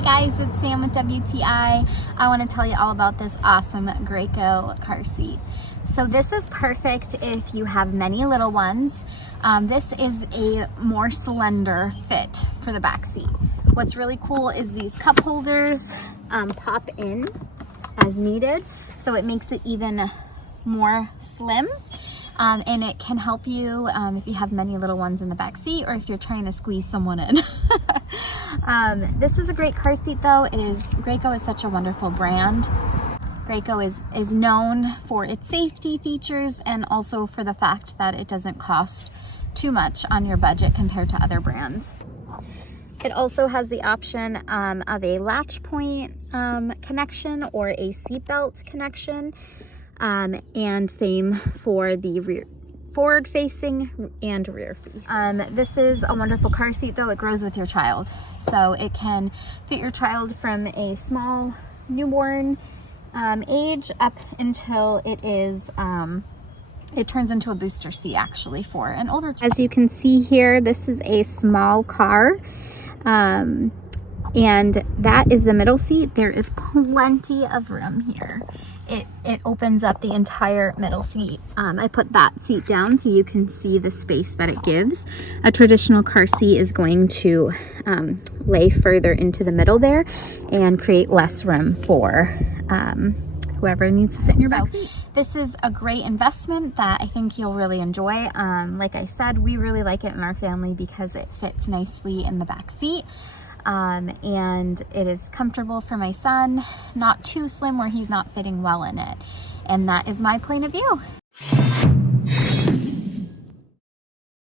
Hey guys, it's Sam with WTI. I want to tell you all about this awesome Graco car seat. So this is perfect if you have many little ones. This is a more slender fit for the back seat. What's really cool is these cup holders pop in as needed, so it makes it even more slim. And it can help you if you have many little ones in the back seat or if you're trying to squeeze someone in. This is a great car seat though. Graco is such a wonderful brand. Graco is known for its safety features and also for the fact that it doesn't cost too much on your budget compared to other brands. It also has the option of a latch point connection or a seatbelt connection. And same for the rear, forward facing and rear facing. This is a wonderful car seat though. It grows with your child. So it can fit your child from a small newborn age up until it is, it turns into a booster seat actually for an older child. As you can see here, this is a small car. And that is the middle seat. There is plenty of room here. It opens up the entire middle seat. I put that seat down so you can see the space that it gives. A traditional car seat is going to lay further into the middle there and create less room for whoever needs to sit in your back seat. This is a great investment that I think you'll really enjoy. Like I said, we really like it in our family because it fits nicely in the back seat. And it is comfortable for my son, not too slim where he's not fitting well in it. And that is my point of view.